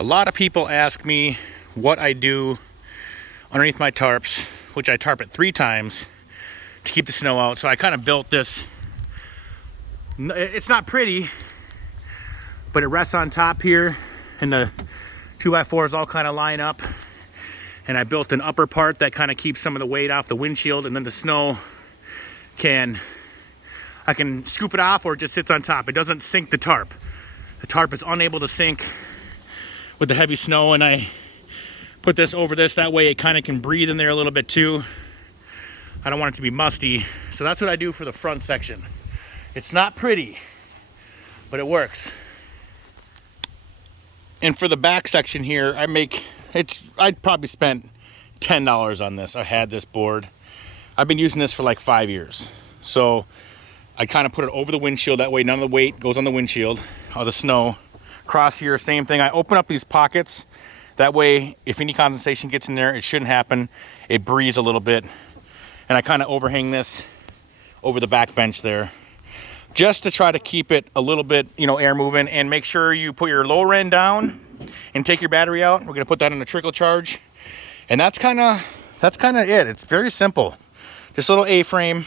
A lot of people ask me what I do underneath my tarps, which I tarp it 3 times to keep the snow out. So I kind of built this. It's not pretty, but it rests on top here, and the 2x4s all kind of line up. And I built an upper part that kind of keeps some of the weight off the windshield, and then the snow I can scoop it off, or it just sits on top. It doesn't sink the tarp. The tarp is unable to sink with the heavy snow, and I put this over this. That way it kind of can breathe in there a little bit too. I don't want it to be musty. So that's what I do for the front section. It's not pretty, but it works. And for the back section here, I probably spent $10 on this. I had this board. I've been using this for like 5 years. So I kind of put it over the windshield. That way none of the weight goes on the windshield or the snow. Across here, same thing. I open up these pockets. That way, if any condensation gets in there, it shouldn't happen. It breathes a little bit. And I kind of overhang this over the back bench there, just to try to keep it a little bit, air moving. And make sure you put your lower end down and take your battery out. We're gonna put that in a trickle charge. And that's kind of it. It's very simple. Just a little A-frame,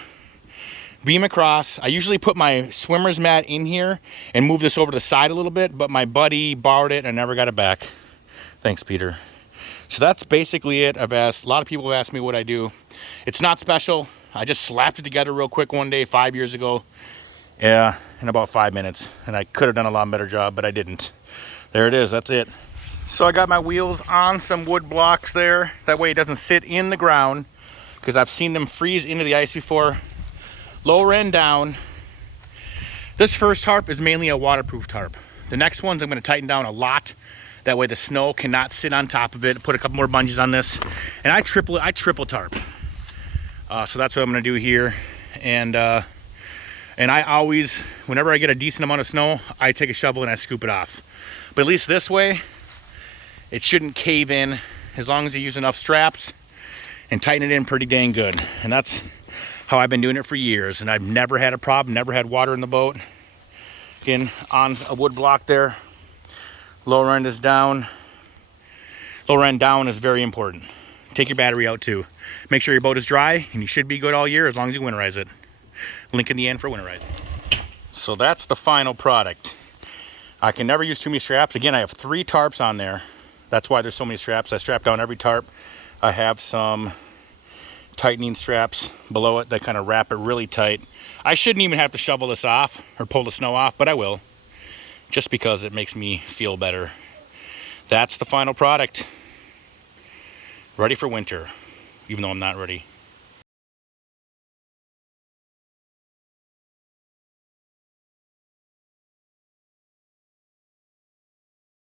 beam across. I usually put my swimmer's mat in here and move this over to the side a little bit, but my buddy borrowed it and I never got it back. Thanks, Peter. So that's basically it. A lot of people have asked me what I do. It's not special. I just slapped it together real quick one day 5 years ago. Yeah, in about 5 minutes. And I could have done a lot better job, but I didn't. There it is, that's it. So I got my wheels on some wood blocks there. That way it doesn't sit in the ground, because I've seen them freeze into the ice before. Lower end down. This first tarp is mainly a waterproof tarp. The next ones I'm going to tighten down a lot. That way the snow cannot sit on top of it. Put a couple more bungees on this. And I triple tarp. So that's what I'm going to do here. And I always, whenever I get a decent amount of snow, I take a shovel and I scoop it off. But at least this way, it shouldn't cave in, as long as you use enough straps and tighten it in pretty dang good. And that's how I've been doing it for years, and I've never had a problem, never had water in the boat. Again, on a wood block there. Lower end is down. Lower end down is very important. Take your battery out too. Make sure your boat is dry, and you should be good all year as long as you winterize it. Link in the end for winterizing. So that's the final product. I can never use too many straps. Again, I have 3 tarps on there. That's why there's so many straps. I strap down every tarp. I have some tightening straps below it that kind of wrap it really tight. I shouldn't even have to shovel this off or pull the snow off, but I will, just because it makes me feel better. That's the final product. Ready for winter, even though I'm not ready.